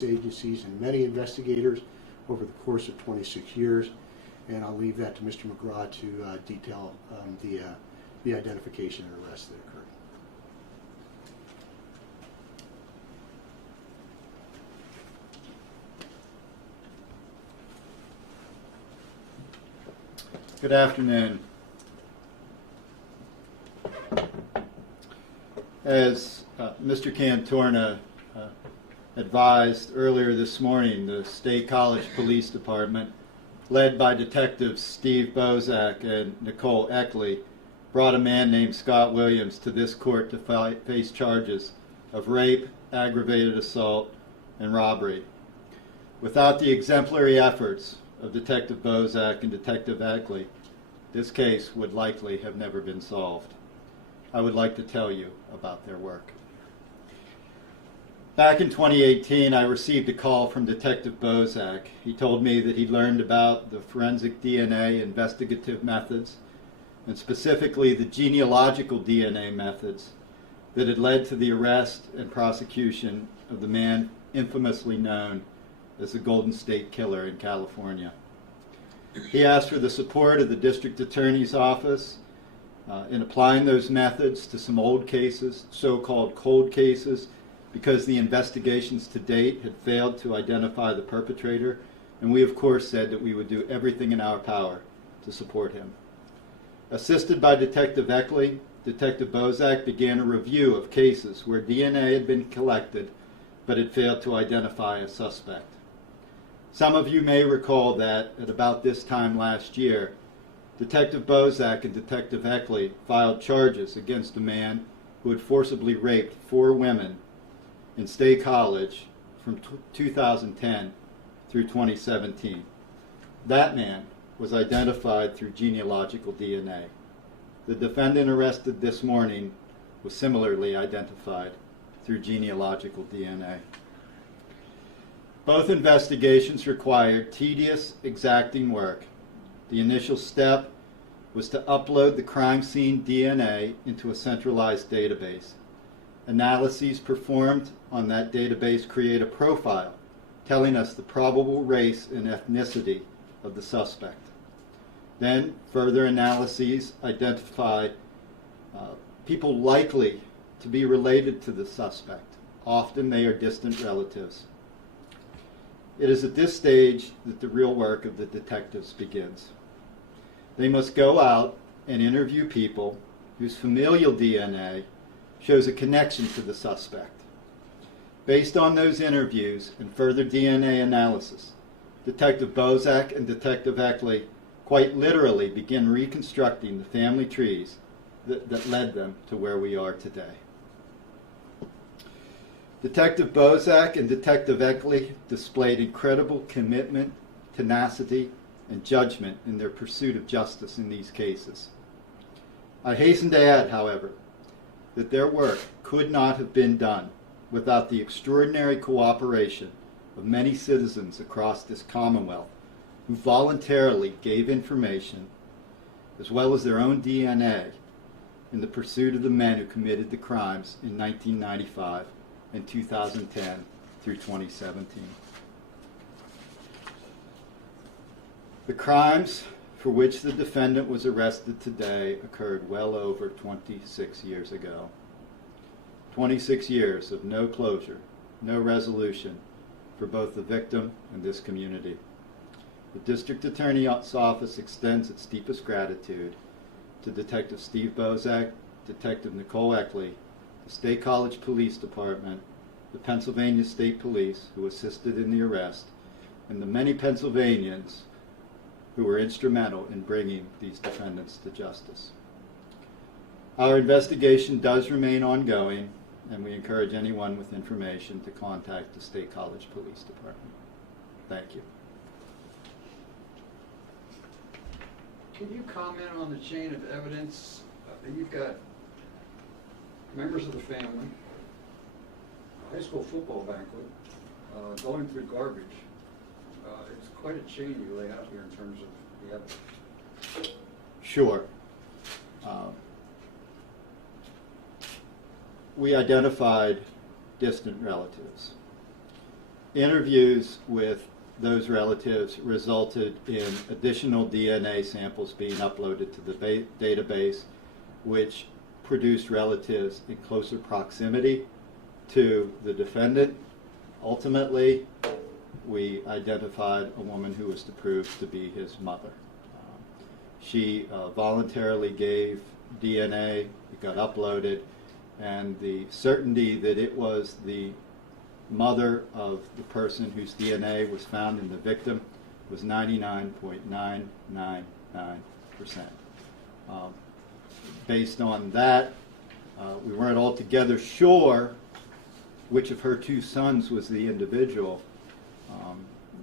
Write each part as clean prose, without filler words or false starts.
agencies and many investigators over the course of 26 years, and I'll leave that to Mr. McGraw to detail the identification and arrests that occurred. Good afternoon. As Mr. Cantorna advised earlier this morning, the State College Police Department, led by Detectives Steve Bozak and Nicole Eckley, brought a man named Scott Williams to this court to face charges of rape, aggravated assault, and robbery. Without the exemplary efforts of Detective Bozak and Detective Eckley, this case would likely have never been solved. I would like to tell you about their work. Back in 2018, I received a call from Detective Bozak. He told me that he learned about the forensic DNA investigative methods, and specifically the genealogical DNA methods that had led to the arrest and prosecution of the man infamously known as the Golden State Killer in California. He asked for the support of the District Attorney's Office in applying those methods to some old cases, so-called cold cases, because the investigations to date had failed to identify the perpetrator, and we of course said that we would do everything in our power to support him. Assisted by Detective Eckley, Detective Bozak began a review of cases where DNA had been collected but had failed to identify a suspect. Some of you may recall that at about this time last year, Detective Bozak and Detective Eckley filed charges against a man who had forcibly raped 4 women in State College from 2010 through 2017. That man was identified through genealogical DNA. The defendant arrested this morning was similarly identified through genealogical DNA. Both investigations required tedious, exacting work. The initial step was to upload the crime scene DNA into a centralized database. Analyses performed on that database create a profile telling us the probable race and ethnicity of the suspect. Then further analyses identify people likely to be related to the suspect. Often they are distant relatives. It is at this stage that the real work of the detectives begins. They must go out and interview people whose familial DNA shows a connection to the suspect. Based on those interviews and further DNA analysis, Detective Bozak and Detective Eckley quite literally begin reconstructing the family trees that led them to where we are today. Detective Bozak and Detective Eckley displayed incredible commitment, tenacity, and judgment in their pursuit of justice in these cases. I hasten to add, however, that their work could not have been done without the extraordinary cooperation of many citizens across this Commonwealth who voluntarily gave information as well as their own DNA in the pursuit of the men who committed the crimes in 1995 and 2010 through 2017. The crimes for which the defendant was arrested today occurred well over 26 years ago. 26 years of no closure, no resolution for both the victim and this community. The District Attorney's Office extends its deepest gratitude to Detective Steve Bozak, Detective Nicole Eckley, the State College Police Department, the Pennsylvania State Police who assisted in the arrest, and the many Pennsylvanians who were instrumental in bringing these defendants to justice. Our investigation does remain ongoing, and we encourage anyone with information to contact the State College Police Department. Thank you. Can you comment on the chain of evidence? You've got members of the family, a high school football banquet, going through garbage. It's quite a chain you lay out here in terms of the evidence. Sure. We identified distant relatives. Interviews with those relatives resulted in additional DNA samples being uploaded to the database, which produced relatives in closer proximity to the defendant. Ultimately, we identified a woman who was to prove to be his mother. She voluntarily gave DNA, it got uploaded, and the certainty that it was the mother of the person whose DNA was found in the victim was 99.999%. Based on that, we weren't altogether sure which of her two sons was the individual.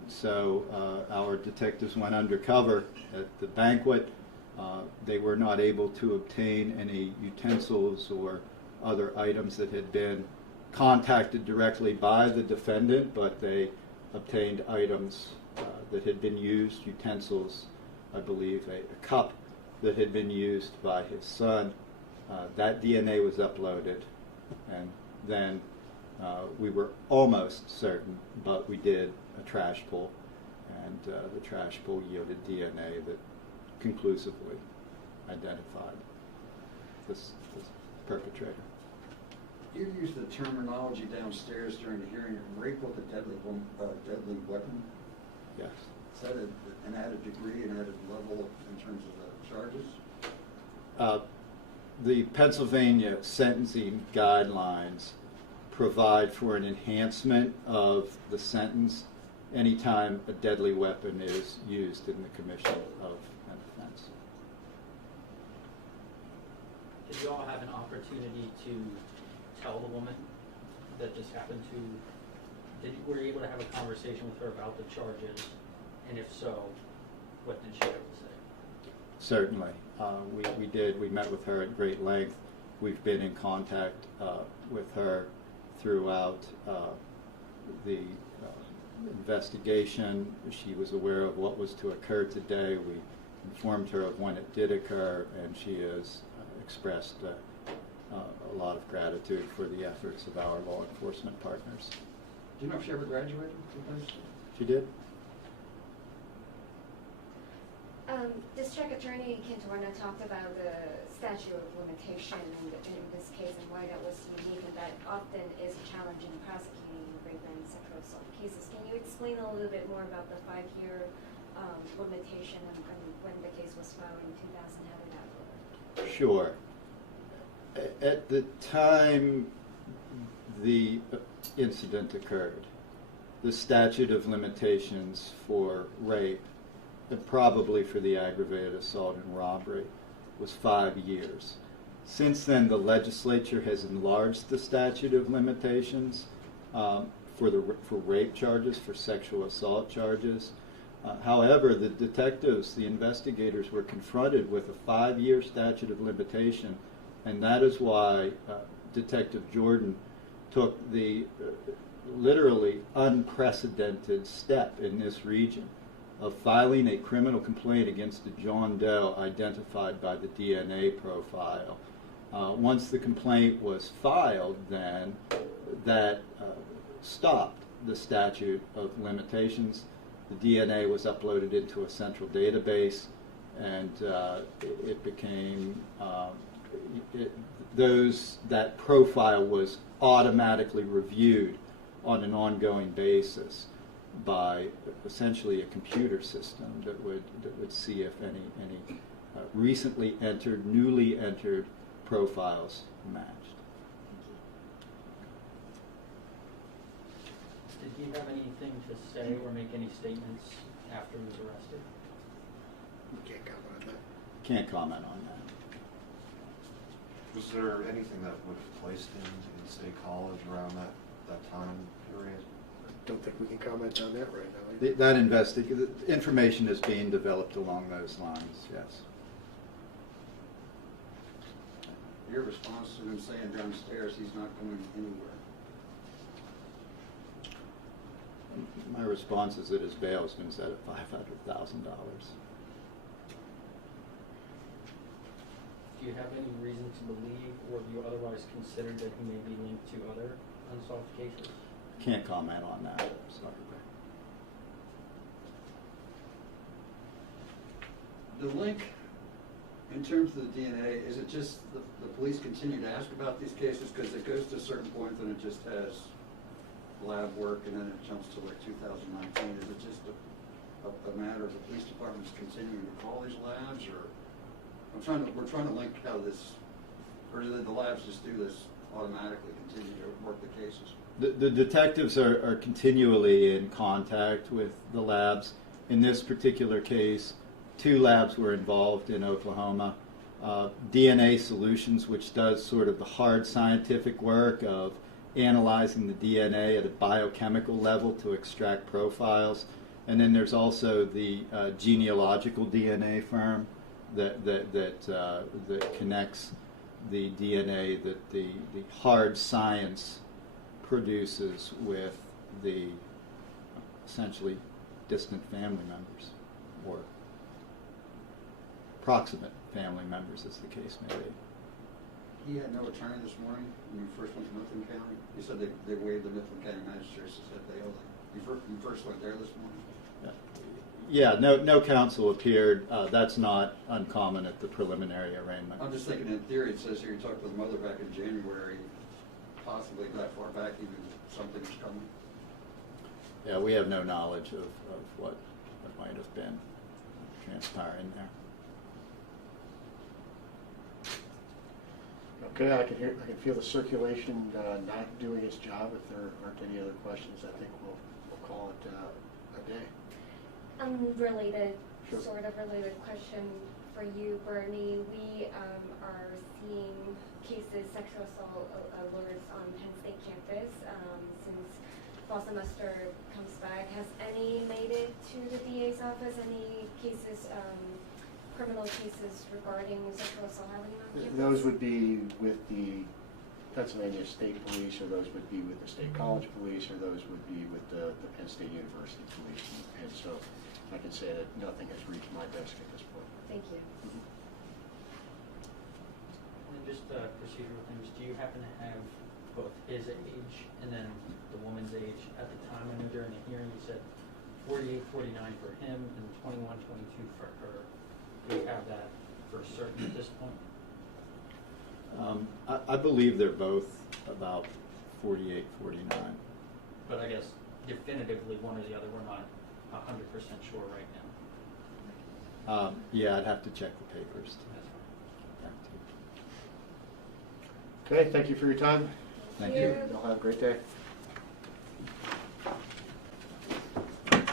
So our detectives went undercover at the banquet. They were not able to obtain any utensils or other items that had been contacted directly by the defendant, but they obtained items that had been used, utensils, I believe a cup that had been used by his son. That DNA was uploaded, and then we were almost certain, but we did a trash pull, and the trash pull yielded DNA that conclusively identified this perpetrator. You used the terminology downstairs during the hearing, rape with a deadly weapon. Yes. Is that an added degree, an added level in terms of the charges? The Pennsylvania sentencing guidelines provide for an enhancement of the sentence anytime a deadly weapon is used in the commission of an offense. Did you all have an opportunity to tell the woman that this happened to? Were you able to have a conversation with her about the charges? And if so, what did she have to say? Certainly. We did. We met with her at great length. We've been in contact with her throughout the investigation. She was aware of what was to occur today. We informed her of when it did occur, and she has expressed a lot of gratitude for the efforts of our law enforcement partners. Do you know if she ever graduated from high school? She did? District Attorney Quintorna talked about the statute of limitation in this case and why that was unique, and that often is a challenge in prosecuting rape and sexual assault cases. Can you explain a little bit more about the 5-year limitation and when the case was filed in 2000? How did that work? Sure. At the time the incident occurred, the statute of limitations for rape, and probably for the aggravated assault and robbery, was 5 years. Since then, the legislature has enlarged the statute of limitations for rape charges, for sexual assault charges. However, the detectives, the investigators, were confronted with a 5-year statute of limitation, and that is why Detective Jordan took the literally unprecedented step in this region of filing a criminal complaint against a John Doe identified by the DNA profile. Once the complaint was filed, then that stopped the statute of limitations. The DNA was uploaded into a central database, and it became that profile was automatically reviewed on an ongoing basis by essentially a computer system that would see if any recently entered, newly entered profiles matched. Did he have anything to say or make any statements after he was arrested? Can't comment on that. Can't comment on that. Was there anything that would have placed him in State College around that time period? Don't think we can comment on that right now. That information is being developed along those lines, yes. Your response to him saying downstairs he's not going anywhere? My response is that his bail has been set at $500,000. Do you have any reason to believe, or have you otherwise considered that he may be linked to other unsolved cases? can't comment on that. Sorry. The link, in terms of the DNA, is it just the police continue to ask about these cases? Because it goes to a certain point, then it just has lab work, and then it jumps to like 2019. Is it just a matter of the police department's continuing to call these labs, or we're trying to link how this, or do the labs just do this automatically, continue to work the cases? The detectives are continually in contact with the labs. In this particular case, 2 labs were involved in Oklahoma. DNA Solutions, which does sort of the hard scientific work of analyzing the DNA at a biochemical level to extract profiles. And then there's also the genealogical DNA firm that connects the DNA that the hard science produces with the essentially distant family members, or proximate family members, as the case may be. He had no attorney this morning when you first went to Mifflin County. You said they waived the Mifflin County magistrate's said they owe them. You first went there this morning? Yeah, no counsel appeared. That's not uncommon at the preliminary arraignment. I'm just thinking in theory, it says here you talked to the mother back in January, possibly that far back, even something's coming. Yeah, we have no knowledge of what might have been transpiring there. Okay, I can feel the circulation not doing its job. If there aren't any other questions, I think we'll call it a day. Unrelated, Sure. sort of related question for you, Bernie. We are seeing cases, sexual assault alerts on Penn State campus since fall semester comes back. Has any made it to the DA's office? Any cases, criminal cases regarding sexual assault happening on campus? Those would be with the Pennsylvania State Police, or those would be with the State College Police, or those would be with the Penn State University Police. And so I can say that nothing has reached my desk at this point. Thank you. And just procedural things, do you happen to have both his age and then the woman's age at the time? I know during the hearing you said 48, 49 for him and 21, 22 for her. Do you have that for certain at this point? I believe they're both about 48, 49. But I guess definitively one or the other, we're not 100% sure right now. Yeah, I'd have to check the papers. That's fine. Back to you. Okay, thank you for your time. Thank you. you. Y'all have a great day.